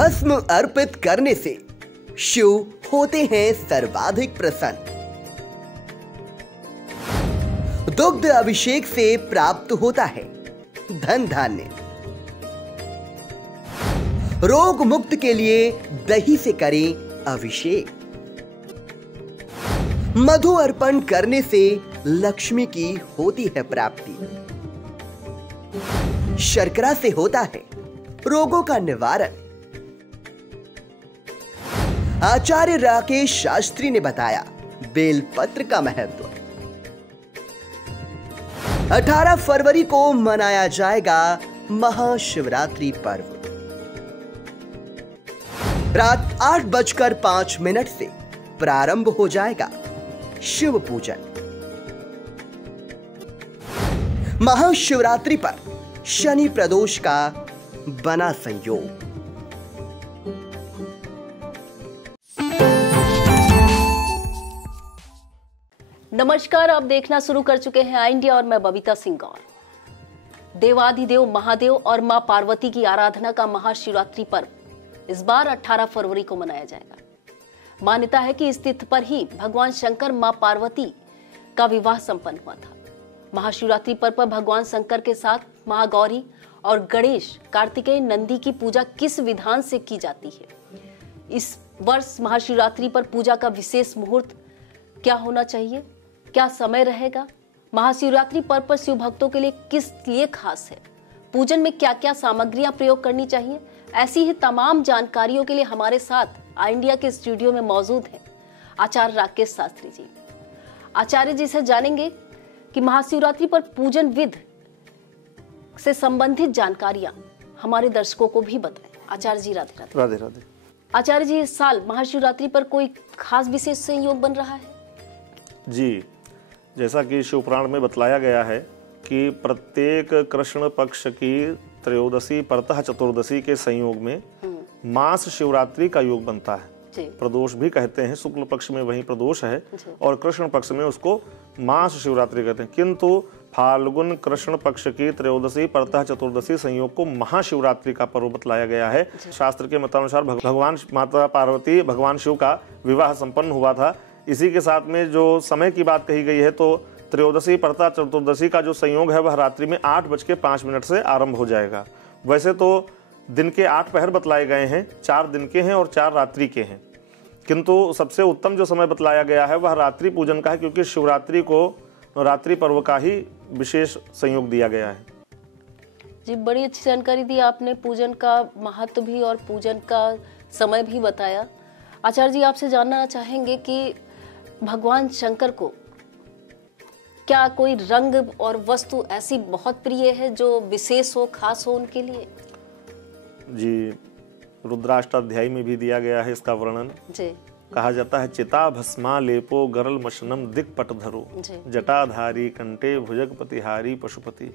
भस्म अर्पित करने से शिव होते हैं सर्वाधिक प्रसन्न। दुग्ध अभिषेक से प्राप्त होता है धन धान्य। रोग मुक्त के लिए दही से करें अभिषेक। मधु अर्पण करने से लक्ष्मी की होती है प्राप्ति। शर्करा से होता है रोगों का निवारण। आचार्य राकेश शास्त्री ने बताया बेलपत्र का महत्व। 18 फरवरी को मनाया जाएगा महाशिवरात्रि पर्व। रात 8:05 से प्रारंभ हो जाएगा शिव पूजन। महाशिवरात्रि पर शनि प्रदोष का बना संयोग। नमस्कार, आप देखना शुरू कर चुके हैं आई इंडिया और मैं बबीता सिंह गौर। देवाधिदेव महादेव और मां पार्वती की आराधना का महाशिवरात्रि पर्व इस बार 18 फरवरी को मनाया जाएगा। मान्यता है कि इस तिथि पर ही भगवान शंकर मां पार्वती का विवाह संपन्न हुआ था। महाशिवरात्रि पर्व पर भगवान शंकर के साथ महागौरी और गणेश, कार्तिकेय, नंदी की पूजा किस विधान से की जाती है? इस वर्ष महाशिवरात्रि पर पूजा का विशेष मुहूर्त क्या होना चाहिए? क्या समय रहेगा? महाशिवरात्रि पर्व पर शिव भक्तों के लिए किस लिए खास है? पूजन में क्या क्या सामग्रियां प्रयोग करनी चाहिए? ऐसी ही तमाम जानकारियों के लिए हमारे साथ आई इंडिया के स्टूडियो में मौजूद हैं आचार्य राकेश शास्त्री जी। आचार्य जी से जानेंगे कि महाशिवरात्रि पर पूजन विधि से संबंधित जानकारियां हमारे दर्शकों को भी बताएं। आचार्य जी राधे राधे। राधे राधे। आचार्य जी, इस साल महाशिवरात्रि पर कोई खास विशेष संयोग बन रहा है? जी, जैसा कि शिव पुराण में बतलाया गया है कि प्रत्येक कृष्ण पक्ष की त्रयोदशी परतः चतुर्दशी के संयोग में मास शिवरात्रि का योग बनता है। प्रदोष भी कहते हैं, शुक्ल पक्ष में वही प्रदोष है और कृष्ण पक्ष में उसको मास शिवरात्रि कहते हैं। किंतु फाल्गुन कृष्ण पक्ष की त्रयोदशी परतः चतुर्दशी संयोग को महाशिवरात्रि का पर्व बतलाया गया है। शास्त्र के मतानुसार भगवान माता पार्वती भगवान शिव का विवाह संपन्न हुआ था। इसी के साथ में जो समय की बात कही गई है तो त्रयोदशी परतः चतुर्दशी का जो संयोग है वह रात्रि में 8:05 से आरंभ हो जाएगा। वैसे तो दिन के 8 पहर बतलाए गए हैं, 4 दिन के हैं और 4 रात्रि के हैं, किंतु सबसे उत्तम जो समय बतलाया गया है वह रात्रि पूजन का है, क्योंकि शिवरात्रि को रात्रि पर्व का ही विशेष संयोग दिया गया है। जी, बड़ी अच्छी जानकारी दी आपने। पूजन का महत्व भी और पूजन का समय भी बताया। आचार्य जी, आपसे जानना चाहेंगे कि भगवान शंकर को क्या कोई रंग और वस्तु ऐसी बहुत प्रिय है जो विशेष हो, खास हो उनके लिए? जी, रुद्राष्टाध्यायी में भी दिया गया है इसका वर्णन। जी। कहा जाता है चिता भस्मा लेपो गरल मशनम दिक्पट धरो, जटाधारी कंठे भुजगपतिहारी पशुपति।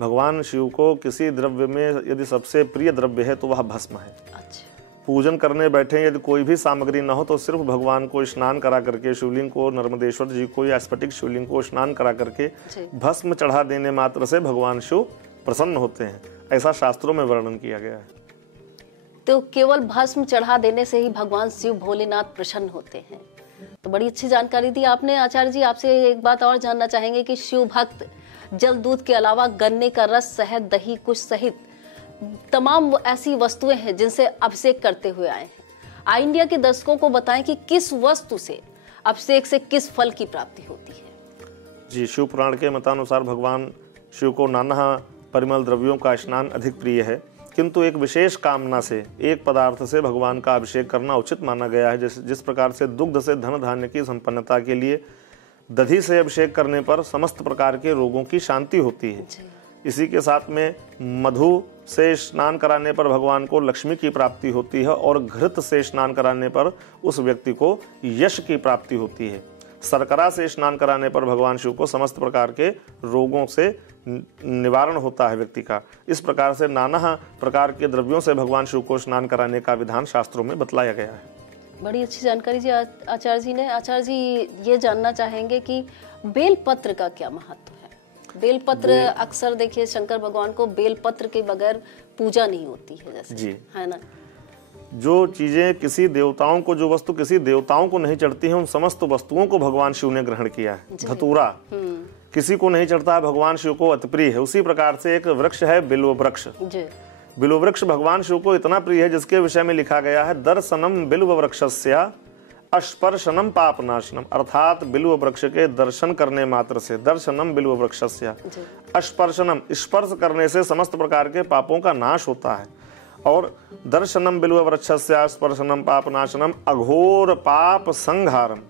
भगवान शिव को किसी द्रव्य में यदि सबसे प्रिय द्रव्य है तो वह भस्म है। अच्छा। पूजन करने बैठे यदि कोई भी सामग्री न हो तो सिर्फ भगवान को स्नान करा करके, शिवलिंग को, नर्मदेश्वर जी को या स्फटिक शिवलिंग को स्नान करा करके भस्म चढ़ा देने मात्र से भगवान शिव प्रसन्न होते हैं, ऐसा शास्त्रों में वर्णन किया गया है। तो केवल भस्म चढ़ा देने से ही भगवान शिव भोलेनाथ प्रसन्न होते हैं। तो बड़ी अच्छी जानकारी दी आपने। आचार्य जी, आपसे एक बात और जानना चाहेंगे कि शिव भक्त जल दूध के अलावा गन्ने का रस, शहद, दही, कुश सहित तमाम ऐसी वस्तुएं हैं जिनसे अभिषेक करते हुए आए हैं। आई इंडिया के दर्शकों को बताएं कि किस वस्तु से अभिषेक से किस फल की प्राप्ति होती है? जी, शिव पुराण के मतानुसार भगवान शिव को नाना परिमल द्रव्यों का स्नान अधिक प्रिय है, किंतु एक विशेष कामना से, एक पदार्थ से भगवान का अभिषेक करना उचित माना गया है। जिस प्रकार से दुग्ध से धन धान्य की संपन्नता के लिए दधी से अभिषेक करने पर समस्त प्रकार के रोगों की शांति होती है, इसी के साथ में मधु से स्नान कराने पर भगवान को लक्ष्मी की प्राप्ति होती है और घृत से स्नान कराने पर उस व्यक्ति को यश की प्राप्ति होती है। शर्करा से स्नान कराने पर भगवान शिव को समस्त प्रकार के रोगों से निवारण होता है व्यक्ति का। इस प्रकार से नाना प्रकार के द्रव्यों से भगवान शिव को स्नान कराने का विधान शास्त्रों में बतलाया गया है। बड़ी अच्छी जानकारी जी आचार्य जी ने। आचार्य जी, ये जानना चाहेंगे कि बेलपत्र का क्या महत्व है? बेलपत्र अक्सर देखिए शंकर भगवान को बेलपत्र के बगैर पूजा नहीं होती है, जैसे जी, है ना। जो चीजें किसी देवताओं को, जो वस्तु किसी देवताओं को नहीं चढ़ती है, उन समस्त वस्तुओं को भगवान शिव ने ग्रहण किया है। धतूरा किसी को नहीं चढ़ता है, भगवान शिव को अति प्रिय है। उसी प्रकार से एक वृक्ष है बिल्व वृक्ष। बिल्व वृक्ष भगवान शिव को इतना प्रिय है जिसके विषय में लिखा गया है दर्शनम बिल्व वृक्षस्य अस्पर्शनम पापनाशनम, अर्थात बिल्व वृक्ष के दर्शन करने मात्र से, दर्शनम बिल्व वृक्षस्य अस्पर्शनम, स्पर्श करने से समस्त प्रकार के पापों का नाश होता है। और दर्शनम बिल्व वृक्षस्य स्पर्शनम पापनाशनम अघोर पाप संहारम,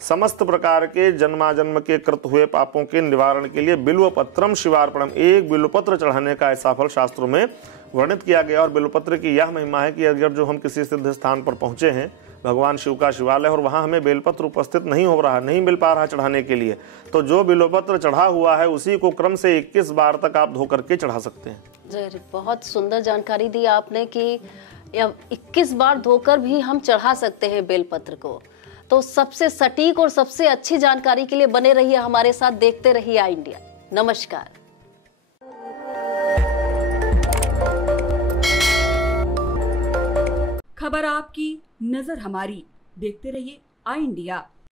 समस्त प्रकार के जन्माजन्म के कृत हुए पापों के निवारण के लिए बिल्वपत्रम शिवार्पणम, एक बिल्वपत्र चढ़ाने का ऐसा फल शास्त्रों में वर्णित किया गया। और बिल्वपत्र की यह महिमा है कि अगर जो हम किसी सिद्ध स्थान पर पहुंचे हैं, भगवान शिव का शिवालय, और वहां हमें बेलपत्र उपस्थित नहीं हो रहा, नहीं मिल पा रहा चढ़ाने के लिए, तो जो बिल्वपत्र चढ़ा हुआ है उसी को क्रम से 21 बार तक आप धो करके चढ़ा सकते हैं। जी, बहुत सुंदर जानकारी दी आपने कि 21 बार धोकर भी हम चढ़ा सकते हैं बेलपत्र को। तो सबसे सटीक और सबसे अच्छी जानकारी के लिए बने रहिए हमारे साथ, देखते रहिए आई इंडिया। नमस्कार। खबर आपकी, नजर हमारी, देखते रहिए आई इंडिया।